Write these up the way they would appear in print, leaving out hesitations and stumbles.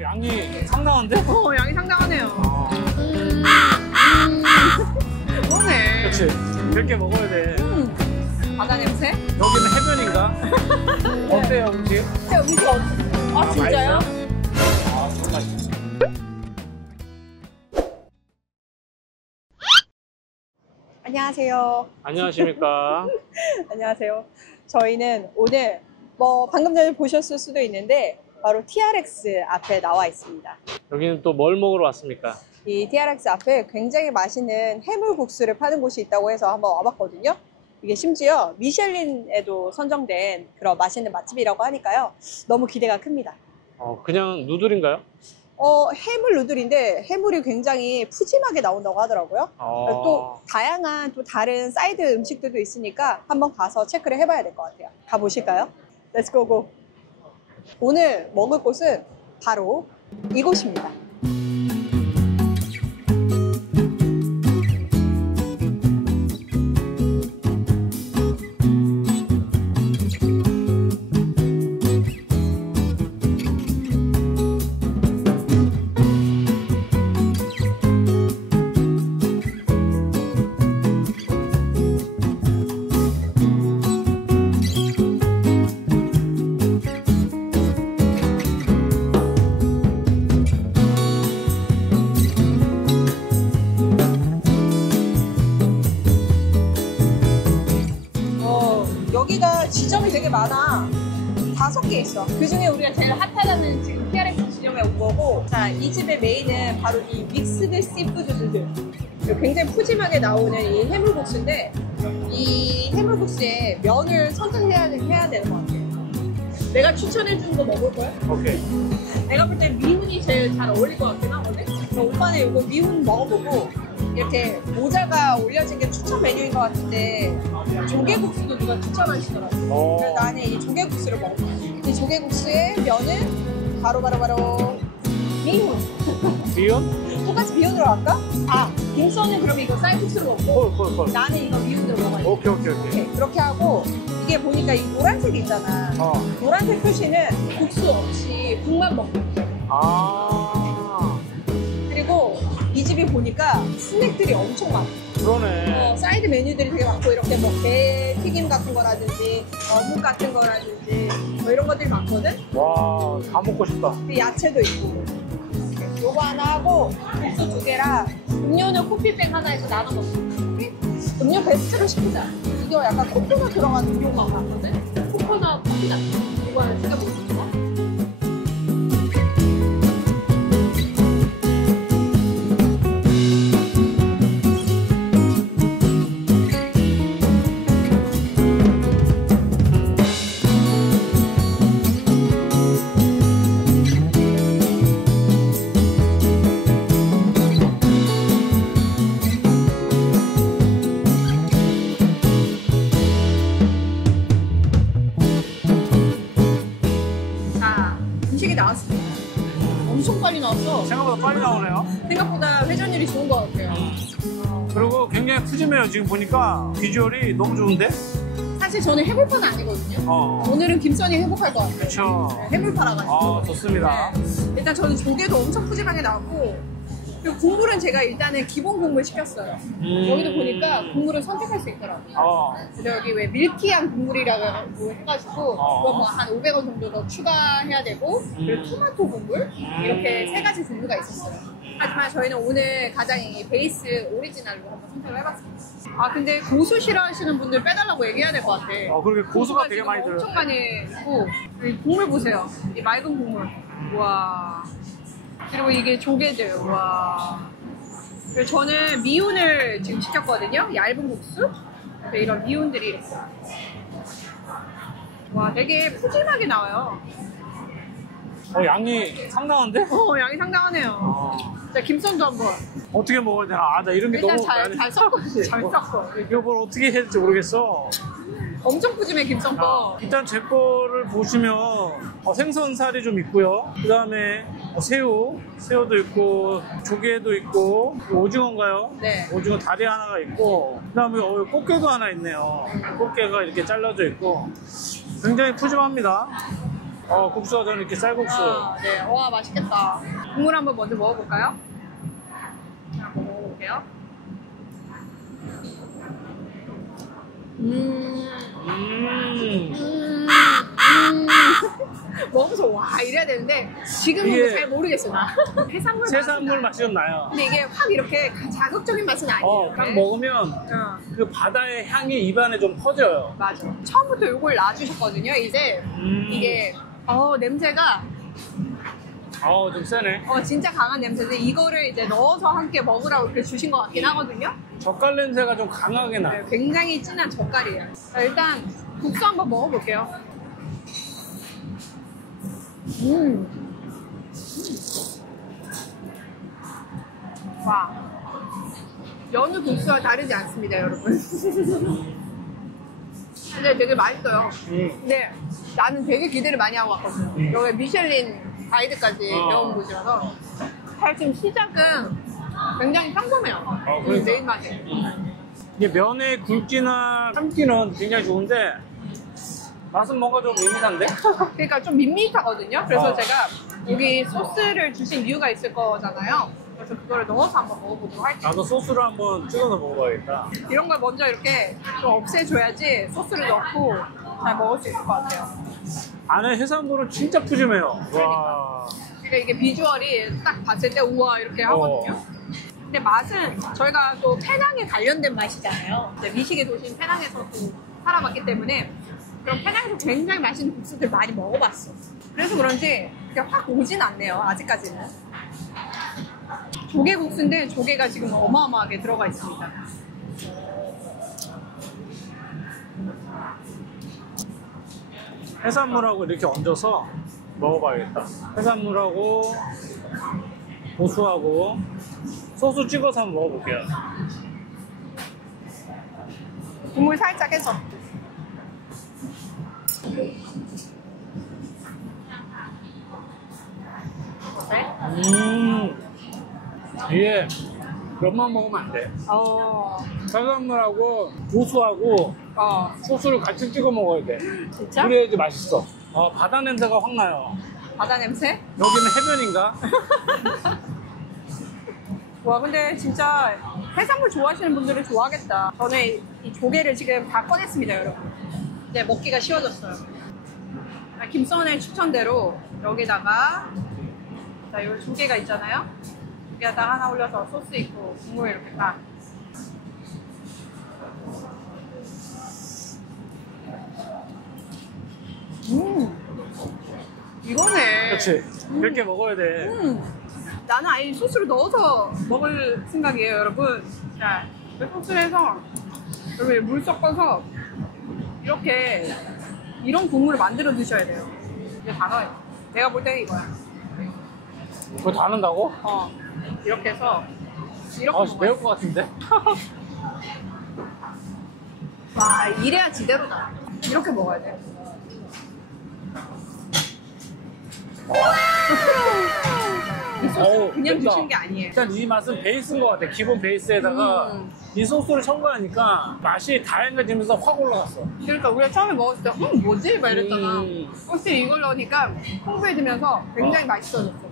양이 상당한데? 양이 상당하네요. 그러네. 그렇지. 이렇게 먹어야 돼. 바다 냄새? 여기는 해변인가? 어때요, 음식? 음식 아, 진짜요? 아, 너무 맛있어. 안녕하세요. 안녕하십니까. 안녕하세요. 저희는 오늘 방금 전에 보셨을 수도 있는데 바로 TRX 앞에 나와 있습니다. 여기는 또 뭘 먹으러 왔습니까? 이 TRX 앞에 굉장히 맛있는 해물국수를 파는 곳이 있다고 해서 한번 와봤거든요. 이게 심지어 미슐린에도 선정된 그런 맛있는 맛집이라고 하니까요. 너무 기대가 큽니다. 그냥 누들인가요? 해물 누들인데 해물이 굉장히 푸짐하게 나온다고 하더라고요. 또 다양한 또 다른 사이드 음식들도 있으니까 한번 가서 체크를 해봐야 될 것 같아요. 가보실까요? Let's go go. 오늘 먹을 곳은 바로 이곳입니다. 여기가 지점이 되게 많아. 5개 있어. 그 중에 우리가 제일 핫하다는 지금 TRX 지점에 온 거고, 자, 이 집의 메인은 바로 이 믹스드 시푸드 누들. 굉장히 푸짐하게 나오는 이 해물국수인데, 이 해물국수에 면을 선택해야 되는 것 같아요. 내가 추천해주는 거 먹을 거야? 오케이. 내가 볼 때 미훈이 제일 잘 어울릴 것 같긴 하거든? 오빠는 이거 미훈 먹어보고, 이렇게 모자가 올려진 게 추천 메뉴인 것 같은데 조개국수도 누가 추천하시더라고요. 그래서 나는 이 조개국수를 먹어요. 이 조개국수의 면은 바로 미훈. 미훈? 똑같이 미훈으로 할까? 김선은 그럼 이거 쌀국수로 먹고 나는 이거 미훈으로 먹어요. 오케이. 그렇게 하고 이게 보니까 이 노란색이 있잖아. 노란색 표시는 국수 없이 국만 먹는 거예요. 그리고 이 집이 보니까 스낵들이 엄청 많아. 그러네. 사이드 메뉴들이 되게 많고 이렇게 게 튀김 같은 거라든지 어묵 같은 거라든지 이런 것들이 많거든. 와, 다 먹고 싶다. 야채도 있고. 요거 하나 하고 국수 2개랑 음료는 커피백 하나 해서 나눠 먹자. 음료 베스트를 시키자. 이거 약간 코코넛 들어간 음료가 많거든. 코코넛 커피다. 이거 하나 시켜보자. 나왔습니다. 엄청 빨리 나왔어. 생각보다 빨리 나오네요. 생각보다 회전율이 좋은 것 같아요. 그리고 굉장히 푸짐해요. 지금 보니까 비주얼이 너무 좋은데? 사실 저는 해물파는 아니거든요. 오늘은 김선이 회복할 것 같아요. 그쵸. 네, 해물파라가지고. 좋습니다. 네. 일단 저는 조개도 엄청 푸짐하게 나왔고 그리고 국물은 제가 일단은 기본 국물 시켰어요. 여기도 보니까 국물을 선택할 수 있더라고요. 그래서 여기 왜 밀키한 국물이라고 해가지고 그거 뭐 한 500원 정도 더 추가해야 되고 그리고 토마토 국물 이렇게 3가지 종류가 있었어요. 하지만 저희는 오늘 가장 이 베이스 오리지널로 한번 선택을 해봤습니다. 근데 고수 싫어하시는 분들 빼달라고 얘기해야 될 것 같아. 그렇게 고수가 되게 많이 들어요. 엄청 많이 있고 국물 보세요. 이 맑은 국물. 와. 그리고 이게 조개들. 와. 그리고 저는 미훈을 지금 시켰거든요. 얇은 국수. 이런 미훈들이 이렇게. 와, 되게 푸짐하게 나와요. 양이 상당한데? 양이 상당하네요. 자, 김선도 한번. 어떻게 먹어야 되나? 나 이런 게 일단 너무 잘 섞었지. 잘 섞어. 이거 뭘 어떻게 해야 될지 모르겠어. 엄청 푸짐해, 김선 거. 일단 제 거를 보시면 생선살이 좀 있고요. 그 다음에 새우도 있고 조개도 있고 오징어인가요? 네. 오징어 다리 하나가 있고 그 다음에 꽃게도 하나 있네요. 꽃게가 이렇게 잘라져 있고 굉장히 푸짐합니다. 국수가 저는 이렇게 쌀국수. 네. 와, 맛있겠다. 국물 한번 먼저 먹어볼까요? 자, 먹어볼게요. 먹어서 와 이래야 되는데 지금은 이게 잘 모르겠어 나. 해산물 해산물 맛이 좀 나요. 근데 이게 확 이렇게 자극적인 맛은 아니에요. 딱 먹으면 그 바다의 향이 입안에 좀 퍼져요. 맞아. 처음부터 이걸 놔주셨거든요. 이제 이게 냄새가 좀 세네. 진짜 강한 냄새인데 이거를 이제 넣어서 함께 먹으라고 이렇게 주신 것 같긴 하거든요. 젓갈 냄새가 좀 강하게 나. 네, 굉장히 진한 젓갈이에요. 자, 일단 국수 한번 먹어볼게요. 와, 여느 국수와 다르지 않습니다, 여러분. 근데 되게 맛있어요. 근데 나는 되게 기대를 많이 하고 왔거든요. 여기 미슐린 가이드까지 배운 곳이라서 사실 시작은 굉장히 평범해요. 내 입맛에. 이게 면의 굵기나 삶기는 굉장히 좋은데 맛은 뭔가 좀 밋밋한데? 그러니까 좀 밋밋하거든요. 그래서 제가 여기 소스를 주신 이유가 있을 거잖아요. 그래서 그거를 넣어서 한번 먹어보도록 할게요. 나도 소스를 한번 찍어서 먹어봐야겠다. 이런 걸 먼저 이렇게 좀 없애줘야지 소스를 넣고 잘 먹을 수 있을 것 같아요. 안에 해산물은 진짜 푸짐해요. 와. 그러니까 이게 비주얼이 딱 봤을 때 우와 이렇게 하거든요. 근데 맛은 저희가 또 페낭에 관련된 맛이잖아요. 이제 미식의 도시인 페낭에서 또 살아봤기 때문에 그런 페낭에서 굉장히 맛있는 국수들 많이 먹어봤어. 그래서 그런지 그렇게 확 오진 않네요. 아직까지는. 조개국수인데 조개가 지금 어마어마하게 들어가 있습니다. 해산물하고 이렇게 얹어서 먹어봐야겠다. 해산물하고 고수하고 소스 찍어서 한번 먹어볼게요. 국물 살짝 해서. 이게 면만 먹으면 안 돼. 해산물하고 고수하고 소스를 같이 찍어 먹어야 돼. 진짜? 그래야지 맛있어. 바다 냄새가 확 나요. 바다 냄새? 여기는 해변인가? 와 근데 진짜 해산물 좋아하시는 분들은 좋아하겠다. 저는 이 조개를 지금 다 꺼냈습니다, 여러분. 이제 먹기가 쉬워졌어요. 김선의 추천대로 여기다가 자, 요 조개가 있잖아요. 여기다가 하나 올려서 소스 있고 국물 이렇게 딱. 이거네. 그렇지. 그렇게 먹어야 돼. 나는 아예 소스를 넣어서 먹을 생각이에요, 여러분. 자, 소스를 해서 여러분 물 섞어서 이렇게 이런 국물을 만들어 드셔야 돼요. 이게 다 넣어요. 내가 볼 때는 이거야. 그거 다 넣는다고? 이렇게 해서 이렇게 매울 것 같은데? 와, 이래야 지대로다. 이렇게 먹어야 돼. 이 소스 그냥 됐다. 주시는 게 아니에요. 일단 이 맛은 베이스인 것 같아. 기본 베이스에다가 이 소스를 첨가하니까 맛이 다양해지면서 확 올라갔어. 그러니까 우리가 처음에 먹었을 때 뭐지? 막 이랬잖아. 혹시 이걸 넣으니까 풍부해지면서 굉장히 맛있어졌어.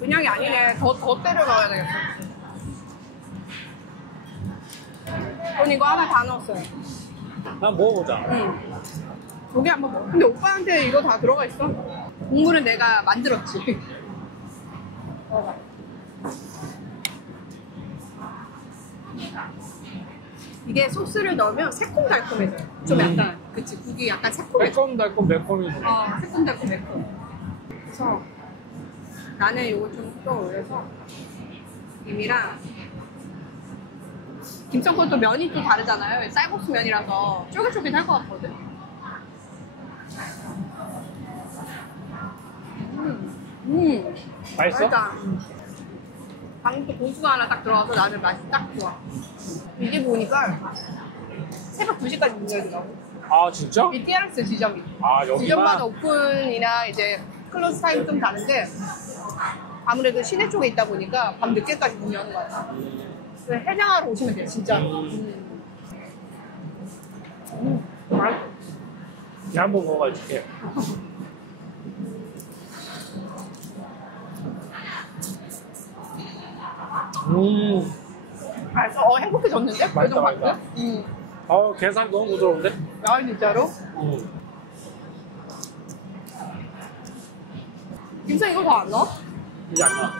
그냥이 아니네. 더 때려 넣어야 되겠어. 전 이거 하나 다 넣었어요. 한번 먹어보자. 여기 한번 먹어. 근데 오빠한테 이거 다 들어가 있어. 국물은 내가 만들었지. 이게 소스를 넣으면 새콤달콤해져요. 좀 약간, 그치, 국이 약간 새콤해져. 매콤달콤 매콤이지. 새콤달콤 매콤. 그래서 나는 이거 좀 또 올려서 김이랑 김천국도 면이 또 다르잖아요. 쌀국수 면이라서 쫄깃쫄깃할 것 같거든. 맛있어? 방금 또 고수가 하나 딱 들어가서 나는 맛이 딱 좋아. 이게 보니까 새벽 2시까지 문 열더라고. 아 진짜? 이 TRX 지점이. 여기만? 지점마다 오픈이나 이제 클로즈 타임 좀 다른데 아무래도 시내 쪽에 있다 보니까 밤 늦게까지 문 여는 거 같아. 그래서 해장하러 오시면 돼요, 진짜. 맛있어. 한번 먹어줄게. 알았어. 행복해졌는데? 맛있다, 맛있다. 게살이 너무 부드러운데? 아, 진짜로? 김치 이거 더 안 넣어? 이제 안 나.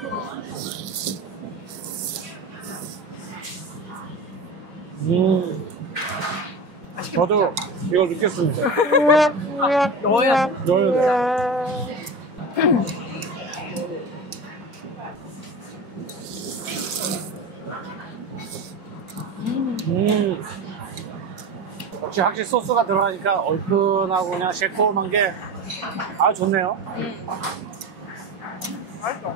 저도 이걸 느꼈습니다. 넣어야 넣어야 돼. 역시 확실히 소스가 들어가니까 얼큰하고 그냥 새콤한 게 아주 좋네요. 맛있어.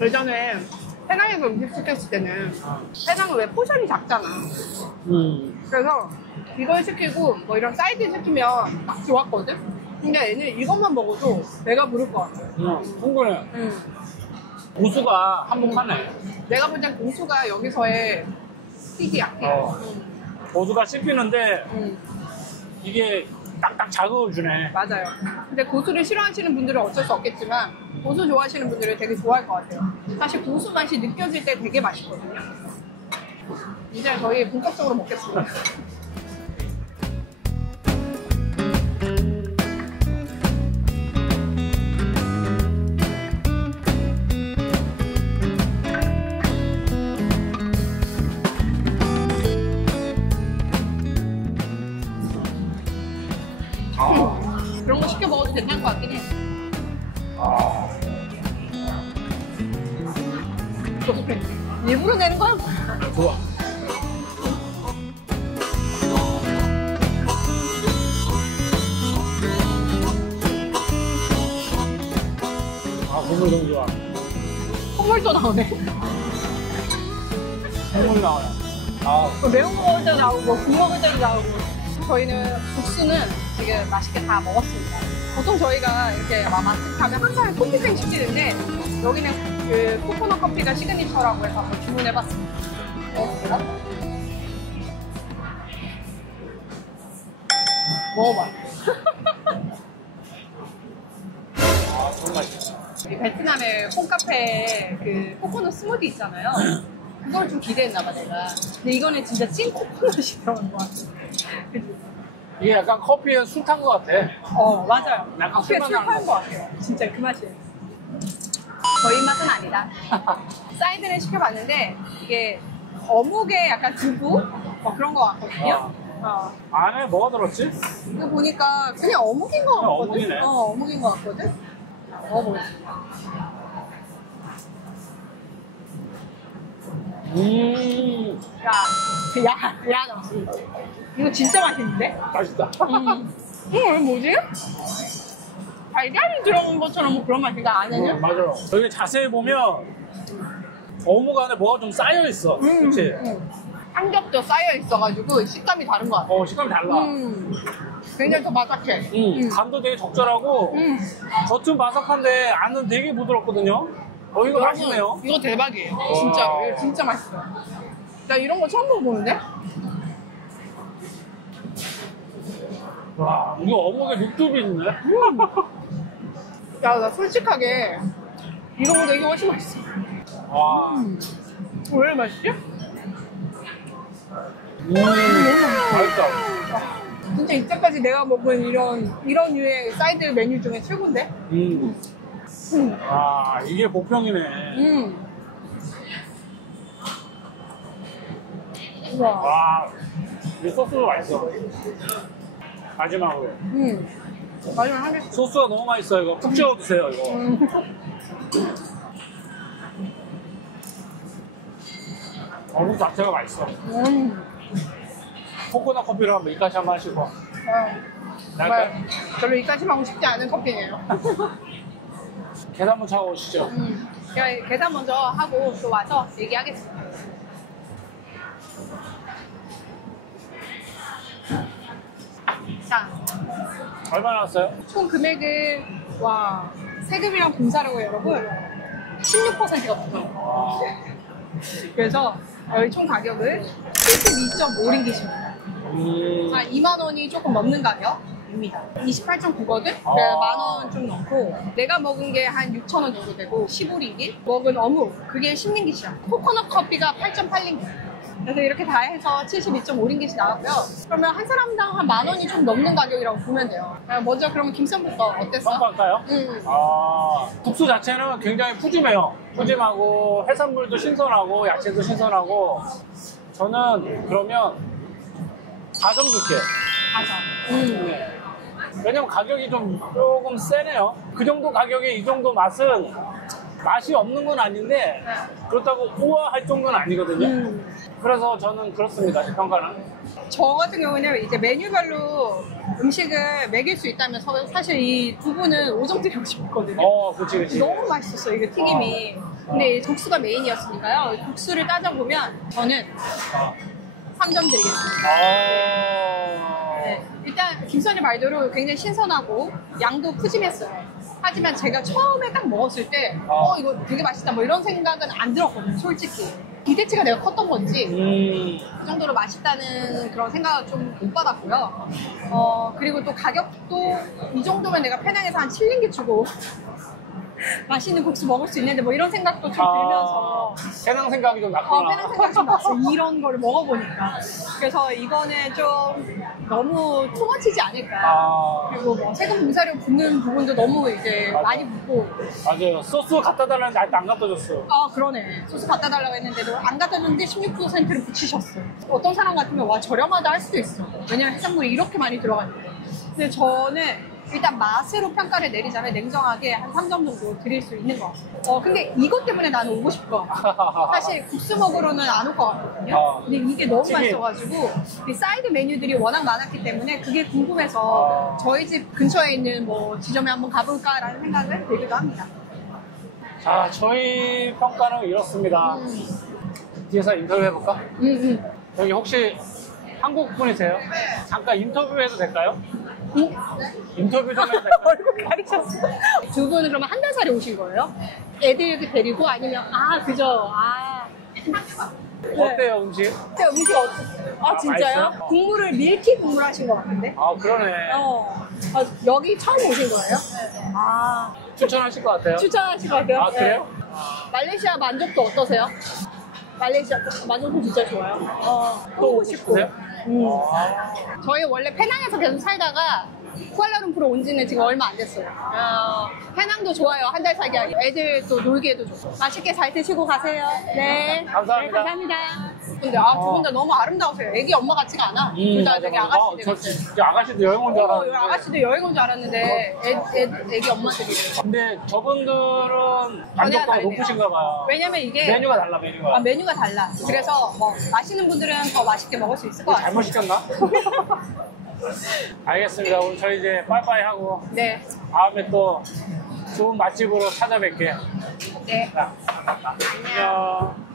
예전에 해낭에서 음식 시켰을 때는 해낭은 왜 포션이 작잖아. 그래서 이걸 시키고 뭐 이런 사이드 시키면 딱 좋았거든? 근데 얘는 이것만 먹어도 배가 부를 것 같아. 충분해. 고수가 한몫하네. 내가 볼 땐 고수가 여기서의 킥이야. 고수가 씹히는데 이게 딱딱 자극을 주네. 맞아요. 근데 고수를 싫어하시는 분들은 어쩔 수 없겠지만 고수 좋아하시는 분들은 되게 좋아할 것 같아요. 사실 고수 맛이 느껴질 때 되게 맛있거든요. 이제 저희 본격적으로 먹겠습니다. 그런 거 시켜 먹어도 괜찮을 것 같긴 해. 일부러 내는 거야? 좋아. 국물 너무 좋아. 콧물도 나오네. 국물 나와요. 매운 거 먹을 때도 나오고 국 먹을 때도 나오고. 저희는 국수는 되게 맛있게 다 먹었습니다. 보통 저희가 이렇게 맛집 가면 항상 커피생 시키는데 여기는 그 코코넛 커피가 시그니처라고 해서 한번 주문해봤습니다. 먹어볼게요. 먹어봐. 정말 맛있어. 이 베트남의 홈카페 그 코코넛 스무디 있잖아요. 그걸 좀 기대했나봐 내가. 근데 이거는 진짜 찐 코코넛이 들어간 것 같아. 그치? 이게 약간 커피에 술 탄 것 같아. 맞아요. 약간 커피에 술맛 술 나는 파는 것 같아요. 진짜 그 맛이에요. 저희 맛은 아니다. 사이드를 시켜봤는데 이게 어묵에 약간 두부? 그런 것 같거든요. 안에 뭐가 들었지? 이거 보니까 그냥 어묵인 것 그냥 같거든? 어묵이네. 어묵인 것 같거든? 먹어보겠습니다. 야, 나 이거 진짜 맛있는데? 맛있다. 이거 뭐지? 달걀이 들어간 것처럼 뭐 그런 맛인가 안에는? 맞아요. 여기 자세히 보면 어묵 안에 뭐가 좀 쌓여 있어. 그치? 삼겹도 쌓여 있어가지고 식감이 다른 것 같아. 식감이 달라. 굉장히 더 바삭해. 간도 되게 적절하고 겉은 바삭한데 안은 되게 부드럽거든요. 이거 맛있네요. 이거 대박이에요. 진짜로. 이거 진짜 맛있어요. 나 이런 거 처음 먹어보는데? 와, 이거 어묵에 육즙이 있네. 야, 나 솔직하게 이거보다 이게 훨씬 맛있어. 와. 왜 맛있지? 맛있다. 진짜 이때까지 내가 먹은 이런 류의 사이드 메뉴 중에 최고인데? 와, 이게 복평이네. 우와. 와, 이 소스도 맛있어. 마지막으로. 마지막 하겠어. 소스가 너무 맛있어요. 이거 푹 찍어 드세요, 이거. 어묵 자체가 맛있어. 코코넛 커피를 한번 이까지 한번 하시고. 정말 별로 입가심하고 싶지 않은 커피예요. 계단 한번 차고 오시죠. 제가 계산 먼저 하고 또 와서 얘기하겠습니다. 자, 얼마 나왔어요? 총 금액은 와 세금이랑 공사라고 여러분 16%가 붙어요. 그래서 여기 총 가격은 72.5링깃입니다. 2만 원이 조금 넘는 가격. 10,000원입니다. 28.9거든? 그래, 만원 좀 넘고 내가 먹은 게 한 6,000원 정도 되고 15링깃 먹은 어묵 그게 10링깃이야. 코코넛 커피가 8.8링깃. 그래서 이렇게 다 해서 72.5링깃이 나왔고요. 그러면 한 사람당 한 만원이 좀 넘는 가격이라고 보면 돼요. 먼저 그러면 김선부터 어땠어? 썸 할까요? 국수 자체는 굉장히 푸짐해요. 푸짐하고 해산물도 신선하고 야채도 신선하고 저는 그러면 4점 줄게. 맞아. 왜냐면 가격이 좀 조금 세네요. 그 정도 가격에 이 정도 맛은 맛이 없는 건 아닌데 그렇다고 우아 할 정도는 아니거든요. 그래서 저는 그렇습니다. 제 평가는. 저 같은 경우는 이제 메뉴별로 음식을 먹일 수 있다면 사실 이 두부는 5점 드리고 싶거든요. 그치, 그치. 너무 맛있었어요, 이거 튀김이. 근데 국수가 메인이었으니까요. 국수를 따져보면 저는 3점 드리겠습니다. 네, 일단 김선희 말대로 굉장히 신선하고 양도 푸짐했어요. 하지만 제가 처음에 딱 먹었을 때 이거 되게 맛있다 뭐 이런 생각은 안 들었거든요, 솔직히. 기대치가 내가 컸던 건지 그 정도로 맛있다는 그런 생각을 좀 못 받았고요. 그리고 또 가격도 이 정도면 내가 페낭에서 한 7링기 주고 맛있는 국수 먹을 수 있는데 뭐 이런 생각도 좀 들면서 페낭 생각이 좀 났구나. 페낭 생각이 좀 났어. 이런 거를 먹어보니까. 그래서 이거는 좀 너무 투머치지 않을까. 그리고 뭐 세금 봉사료 붓는 부분도 너무 이제 많이 붓고. 맞아요. 소스 갖다 달라는데 아직도 안 갖다 줬어. 그러네. 소스 갖다 달라고 했는데도 안 갖다 줬는데 16%를 붙이셨어. 어떤 사람 같으면 와 저렴하다 할 수도 있어. 왜냐면 해산물이 이렇게 많이 들어가는데. 근데 저는 일단 맛으로 평가를 내리자면 냉정하게 한 3점 정도 드릴 수 있는 것 같아요. 근데 이것 때문에 나는 오고 싶어. 사실 국수 먹으러는 안 올 것 같거든요. 근데 이게 너무 맛있어가지고 이 사이드 메뉴들이 워낙 많았기 때문에 그게 궁금해서 저희 집 근처에 있는 뭐 지점에 한번 가볼까라는 생각을 들기도 합니다. 자, 저희 평가는 이렇습니다. 뒤에서 인터뷰 해볼까? 여기 혹시 한국 분이세요? 잠깐 인터뷰해도 될까요? 인터뷰 좀 해도 될까요? 얼굴 가리셨어. 두 분은 그러면 한 달 살이 오신 거예요? 애들 데리고 아니면 그죠. 어때요, 음식? 근데 음식 진짜요? 맛있어요? 국물을 밀키 국물 하신 것 같은데? 그러네. 여기 처음 오신 거예요? 추천하실 것 같아요? 추천하실 것 같아요? 그래요? 말레이시아 만족도 어떠세요? 말레이시아 만족도 진짜 좋아요. 또 오고 싶으세요? 저희 원래 페낭에서 계속 살다가 쿠알라룸푸르 온 지는 지금 얼마 안 됐어요. 페낭도 좋아요. 한 달 살기 하기. 애들 또 놀기에도 좋고. 맛있게 잘 드시고 가세요. 네. 감사합니다. 네, 감사합니다. 근데 두 분 다 너무 아름다우세요. 애기 엄마 같지가 않아. 둘 다 되게 아가씨들. 저 진짜 아가씨도 여행 온 줄 알았는데. 아가씨도 여행 온 줄 알았는데 애기 엄마들이. 근데 저분들은 만족도가 높으신가 봐요. 왜냐면 이게 메뉴가 달라, 메뉴가. 메뉴가 달라. 그래서 뭐 마시는 분들은 더 맛있게 먹을 수 있을 것 같아요. 잘못 시켰나? 알겠습니다. 오늘 저희 이제 빠이빠이 하고 네. 다음에 또 좋은 맛집으로 찾아뵐게요. 네. 자, 안녕.